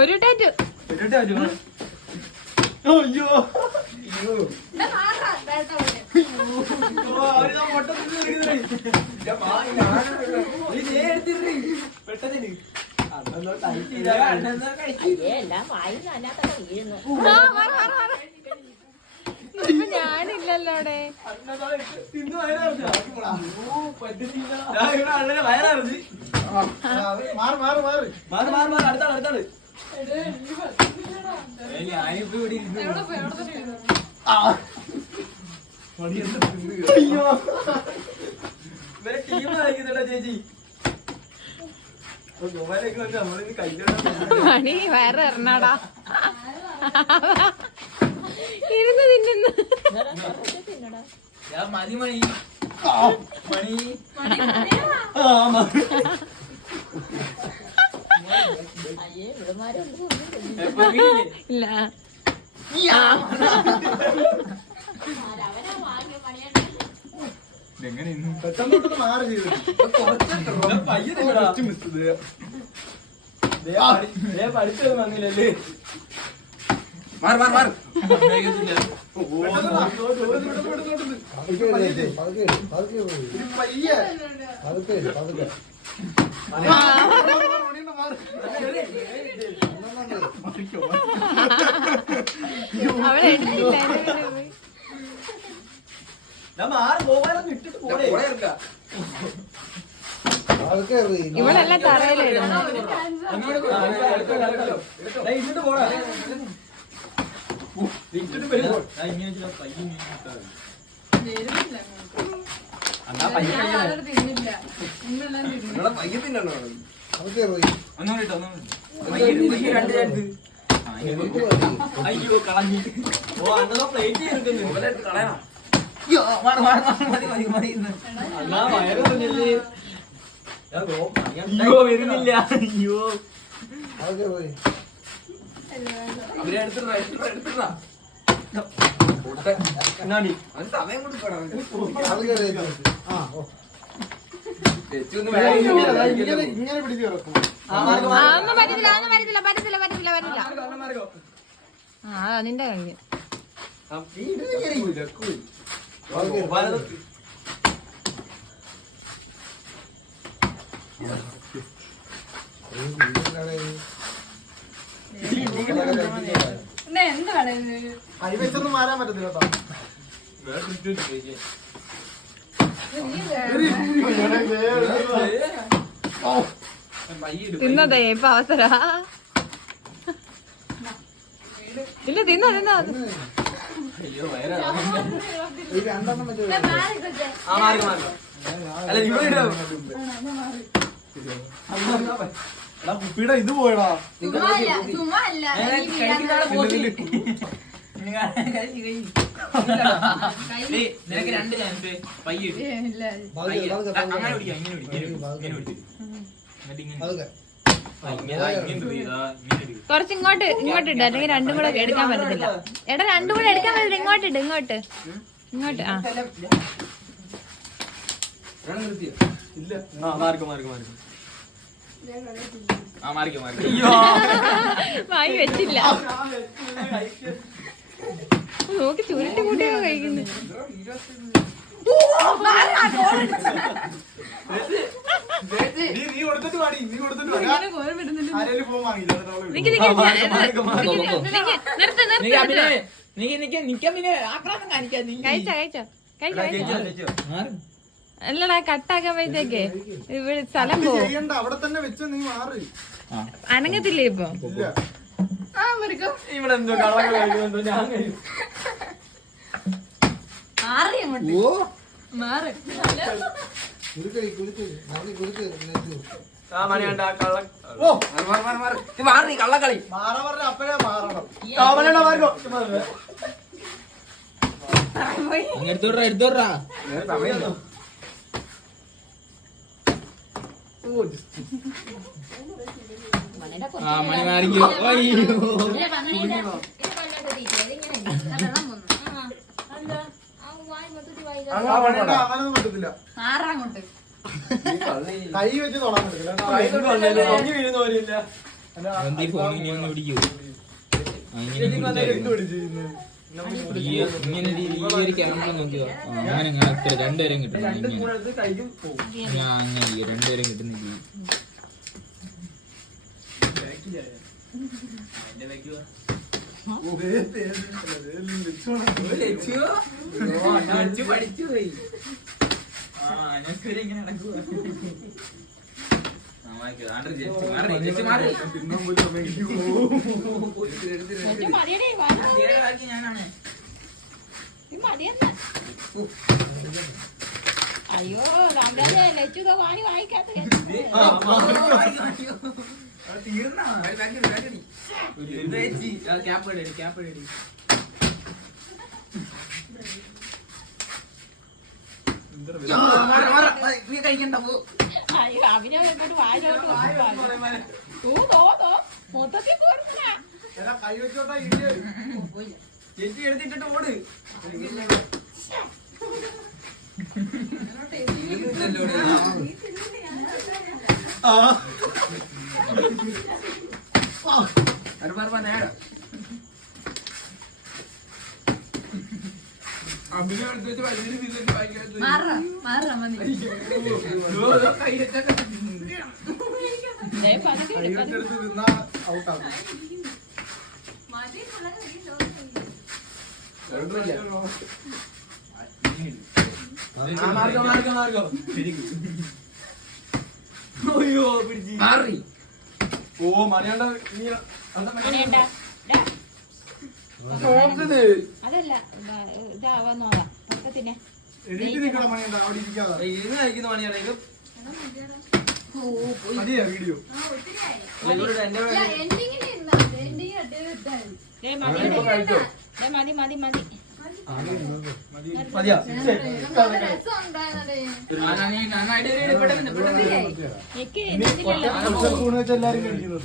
ഒരു ടാറ്റു. അയ്യോ ഞാനില്ലല്ലോ അവിടെ. അടുത്താണ് ചേച്ചി. മണി വേറെ എറണാടാ ഇരുന്ന് തിന്നുന്നു. മതി മണി മണി ഇല്ല. പെട്ടെന്ന് മാറി പഠിച്ചത് വന്നില്ലല്ലേ. അവളെ എടുത്തില്ല. ഇവളെല്ലാം തറയിലായിരുന്നു. അയ്യോ കളഞ്ഞു. ഓ അന്നോ പ്ലേറ്റ് ചെയ്തിട്ടുണ്ട് കളയണം. അയ്യോ വരുന്നില്ല. അയ്യോ അവരെ എടുത്തിട്ടാ സമയം കൊടുക്കണം. ഇങ്ങനെ പിടിച്ചു കിടക്കും. നിന്റെ കഴിഞ്ഞു. ഹൈവേസൊന്നും മാറാൻ പറ്റത്തില്ല കേട്ടോ. തിന്നതേ ഇപ്പൊ അവസര ഇല്ല. തിന്ന അയ്യോ കുപ്പിയുടെ ഇത് പോയടാ. നിനക്ക് 2 ചാൻസ്. പയ്യ അങ്ങനെ പിടിക്കാം. കുറച്ച് ഇങ്ങോട്ട് ഇട്, അല്ലെങ്കിൽ രണ്ടും കൂടെ എടുക്കാൻ പറ്റത്തില്ല. എടാ രണ്ടും കൂടെ എടുക്കാൻ പറ്റില്ല. ഇങ്ങോട്ട് ഇട്, ഇങ്ങോട്ട്. വായി വെച്ചില്ല. നോക്കി ചുരുട്ടി കൂട്ടിയൊക്കെ കഴിക്കുന്നു. അല്ലടാ കട്ടാക്കുമ്പോഴത്തേക്ക് ഇവിടെ സ്ഥലം പോകും. അവിടെ തന്നെ വെച്ച് നീ മാറി. അനങ്ങത്തില്ലേ ഇപ്പൊ? ഇവിടെ എന്തോ കള്ളങ്ങൾ കഴിക്കുമെന്തോ ഞാൻ കഴിയും. കള്ളക്കളി അപ്പഴേ മാറണം. എടുത്തോട്രാ മണി മാറിക്കോ. കൈ വെച്ച് തൊടാൻ പറ്റില്ല വീഴുന്ന പോലെയില്ല. എന്തി ഫോണിൽ ഇനി ഒന്ന് പിടിക്കൂ ഇങ്ങനെ ഒരു ക്യാമറ നോക്കിയോ അങ്ങനെ അത്ര രണ്ടുപേരും കിട്ടണം ഇങ്ങനെ ഞാൻ അങ്ങനെ രണ്ടുപേരും കിട്ടുന്നില്ല പഠിച്ചു പോയി. ഇങ്ങനെ നടക്കുക. അയ്യോ രാമരാജ ലച്ചുക വാണി വായിക്കാത്ത കഴിക്കണ്ട. അയ്യോ അഭിനയം എങ്ങോട്ട് വായിലോട്ട് മൊത്തത്തിൽ പോരുന്ന കൈ വെച്ചോട്ടാ ചേച്ചി എടുത്തിട്ട് ഓട്. നേരം അഭിനയം എടുത്തിട്ട് കൈവെച്ചെടുത്ത് നിന്നാ ഔട്ടാകും. ഓ മണിയാണ്ട അതല്ല ഇതാവാന്നോളാം പക്കത്തിനെ എണീറ്റ് നിൽക്കണം മണിയാണ്ട അവിടെ ഇരിക്കാതെ കഴിക്കുന്ന പണിയാണ് ഇത്. മതിയാ വീഡിയോ മതി മതി മതി മതിയാ എനിക്ക് സ്പൂൺ വെച്ച് എല്ലാരും കഴിക്കുന്നത്.